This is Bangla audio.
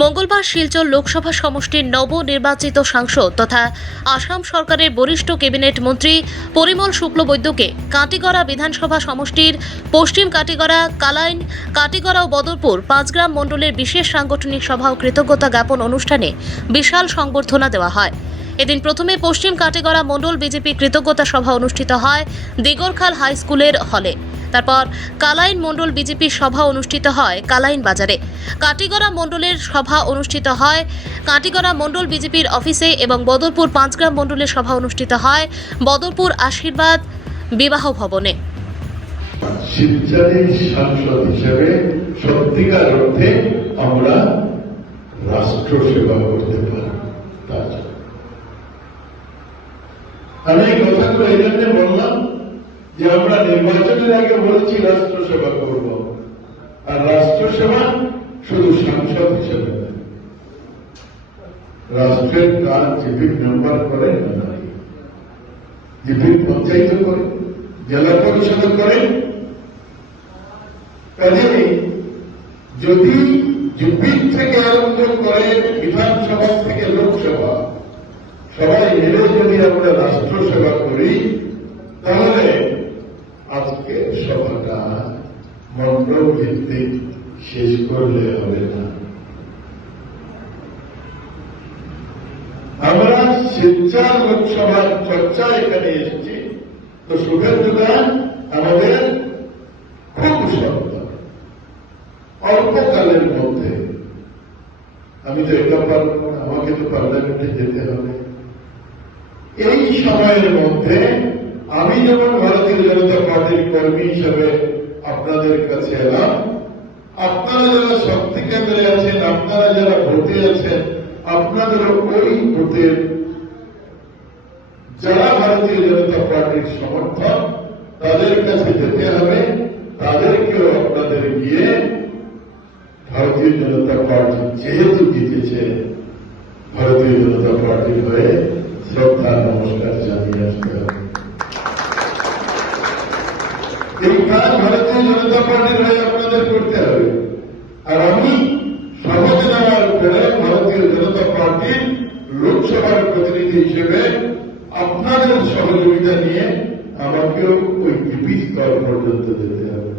মঙ্গলবার শিলচর লোকসভা সমষ্টির নবনির্বাচিত সাংসদ তথা আসাম সরকারের বরিষ্ঠ ক্যাবিনেট মন্ত্রী পরিমল শুক্লবৈদ্যকে কাটিগড়া বিধানসভা সমষ্টির পশ্চিম কাটিগড়া, কালাইন, কাটিগড়া ও বদরপুর 5 গ্রাম মণ্ডলের বিশেষ সাংগঠনিক সভা ও কৃতজ্ঞতা জ্ঞাপন অনুষ্ঠানে বিশাল সংবর্ধনা দেওয়া হয়। এদিন প্রথমে পশ্চিম কাটিগড়া মণ্ডল বিজেপি কৃতজ্ঞতা সভা অনুষ্ঠিত হয় দিগরখাল হাই স্কুলের হলে। তারপর কালাইন মণ্ডল বিজেপির সভা অনুষ্ঠিত হয় কালাইন বাজারে। কাটিগড়া মণ্ডলের সভা অনুষ্ঠিত হয় কাটিগড়া মণ্ডল বিজেপির অফিসে এবং বদরপুর 5 গ্রাম মণ্ডলের সভা অনুষ্ঠিত হয় বদরপুর আশীর্বাদ বিবাহ ভবনে। শিলচরের সাংসদ হিসেবে সত্যিকার অর্থে আমরা রাষ্ট্র সেবা করতে পারি। আমি এই কথাগুলো এই জন্য বললাম যে আমরা নির্বাচনের আগে বলেছি রাষ্ট্র সেবা করব, আর রাষ্ট্র সেবা শুধু সাংসদ হিসেবে রাষ্ট্রের কাজ জিপি মেম্বার করে, জিপি পঞ্চায়েত করে, জেলা পরিষদ করে। কাজে যদি জিপি থেকে আরম্ভ করে বিধানসভা থেকে লোকসভা সবাই মিলে যদি আমরা রাষ্ট্র সেবা করি, তাহলে আজকে সভাটা মণ্ডল ভিত্তিক শেষ করলে হবে না। আমরা শিলচর লোকসভার চর্চা এখানে এসেছি, তো শুভেচ্ছা আমাদের খুব শব্দ অল্পকালের মধ্যে। আমি তো এটা পারব না, আমাকে তো পার্লামেন্টে যেতে হবে। এই সময়ের মধ্যে আমি যেমন ভারতীয় জনতা পার্টির কর্মী হিসেবে আপনাদের কাছে এলাম, আপনারা যারা শক্তি কেন্দ্রে আছেন, আপনারা যারা ভোটে আছেন, আপনাদেরও ওই ভোটের যারা ভারতীয় জনতা পার্টির সমর্থক তাদের কাছে যেতে হবে। তাদেরকেও আপনাদের গিয়ে ভারতীয় জনতা পার্টি যেহেতু জিতেছে, ভারতীয় জনতা পার্টির হয়ে শ্রদ্ধা নমস্কার জানিয়ে আসতে হবে। এই কাজ ভারতীয় জনতা পার্টির হয়ে আপনাদের করতে হবে। আর আমি শপথ নেওয়ার পরে ভারতীয় জনতা পার্টির লোকসভার প্রতিনিধি হিসেবে আপনাদের সহযোগিতা নিয়ে আমাকেও ওই জিপি স্তর পর্যন্ত যেতে হবে।